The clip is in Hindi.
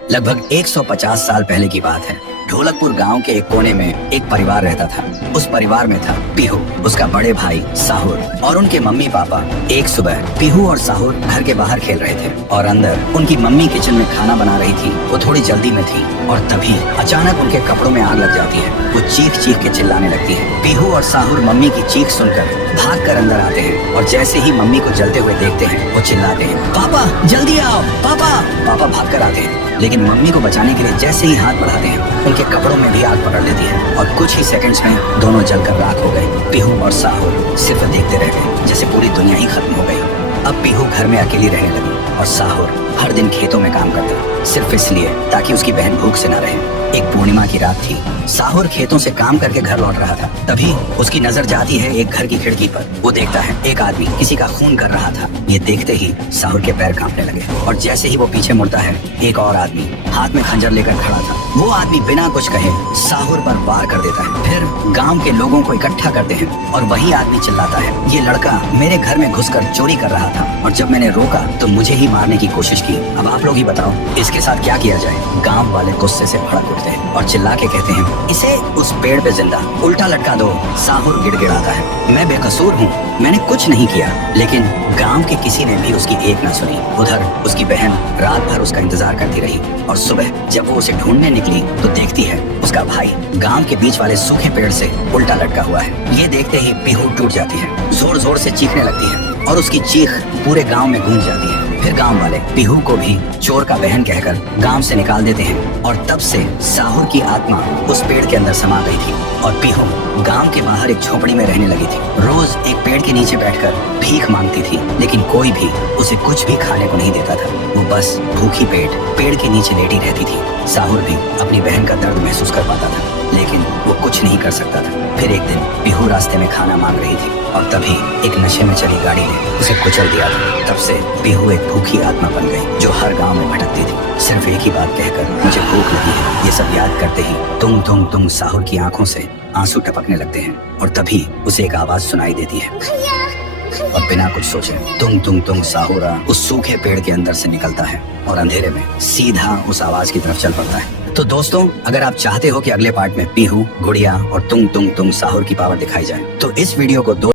लगभग 150 साल पहले की बात है। ढोलकपुर गांव के एक कोने में एक परिवार रहता था। उस परिवार में था पीहू, उसका बड़े भाई साहुर और उनके मम्मी पापा। एक सुबह पीहू और साहुर घर के बाहर खेल रहे थे और अंदर उनकी मम्मी किचन में खाना बना रही थी। वो थोड़ी जल्दी में थी और तभी अचानक उनके कपड़ों में आग लग जाती है। वो चीख चीख के चिल्लाने लगती है। पीहू और साहुर मम्मी की चीख सुनकर भाग कर अंदर आते हैं और जैसे ही मम्मी को जलते हुए देखते हैं वो चिल्लाते हैं, पापा जल्दी आओ पापा। पापा भाग कर आते हैं लेकिन मम्मी को बचाने के लिए जैसे ही हाथ बढ़ाते हैं उनके कपड़ों में भी आग पकड़ लेती है और कुछ ही सेकंड्स में दोनों जलकर राख हो गए। पीहू और साहुर सिर्फ देखते रह गए जैसे पूरी दुनिया ही खत्म हो गई। अब पीहू घर में अकेली रहने लगी और साहुर हर दिन खेतों में काम करता सिर्फ इसलिए ताकि उसकी बहन भूख से न रहे। एक पूर्णिमा की रात थी। साहुर खेतों से काम करके घर लौट रहा था। तभी उसकी नजर जाती है एक घर की खिड़की पर। वो देखता है एक आदमी किसी का खून कर रहा था। ये देखते ही साहुर के पैर कांपने लगे और जैसे ही वो पीछे मुड़ता है एक और आदमी हाथ में खंजर लेकर खड़ा था। वो आदमी बिना कुछ कहे साहुर पर वार कर देता है। फिर गांव के लोगों को इकट्ठा करते हैं और वही आदमी चिल्लाता है, ये लड़का मेरे घर में घुसकर चोरी कर रहा था और जब मैंने रोका तो मुझे ही मारने की कोशिश की। अब आप लोग ही बताओ इसके साथ क्या किया जाए। गांव वाले गुस्से से भड़क उठते हैं और चिल्ला के कहते हैं, इसे उस पेड़ पे जिंदा उल्टा लटका दो। साहुर गिड़गिड़ाता है, मैं बेकसूर हूँ, मैंने कुछ नहीं किया। लेकिन गांव के किसी ने भी उसकी एक ना सुनी। उधर उसकी बहन रात भर उसका इंतजार करती रही और सुबह जब वो उसे ढूंढने निकली तो देखती है उसका भाई गांव के बीच वाले सूखे पेड़ से उल्टा लटका हुआ है। ये देखते ही पीहू टूट जाती है, जोर जोर से चीखने लगती है और उसकी चीख पूरे गांव में गूंज जाती है। फिर गांव वाले पीहू को भी चोर का बहन कहकर गांव से निकाल देते हैं और तब से साहुर की आत्मा उस पेड़ के अंदर समा गई थी और पीहू गांव के बाहर एक झोपड़ी में रहने लगी थी। रोज एक पेड़ के नीचे बैठकर भीख मांगती थी लेकिन कोई भी उसे कुछ भी खाने को नहीं देता था। वो बस भूखी पेड़ के नीचे लेटी रहती थी। साहुर भी अपनी बहन का दर्द महसूस कर पाता था लेकिन वो कुछ नहीं कर सकता था। फिर एक दिन पीहू रास्ते में खाना मांग रही थी और तभी एक नशे में चली गाड़ी ने उसे कुचल दिया था। तब से पीहू एक भूखी आत्मा बन गई जो हर गांव में भटकती थी, सिर्फ एक ही बात कहकर, मुझे भूख लगी है। ये सब याद करते ही तुम साहुर की आंखों से आंसू टपकने लगते हैं और तभी उसे एक आवाज सुनाई देती है और बिना कुछ सोचे तुम साहुरा उस सूखे पेड़ के अंदर से निकलता है और अंधेरे में सीधा उस आवाज की तरफ चल पड़ता है। तो दोस्तों, अगर आप चाहते हो कि अगले पार्ट में पीहू, गुड़िया और तुम साहुर की पावर दिखाई जाए तो इस वीडियो को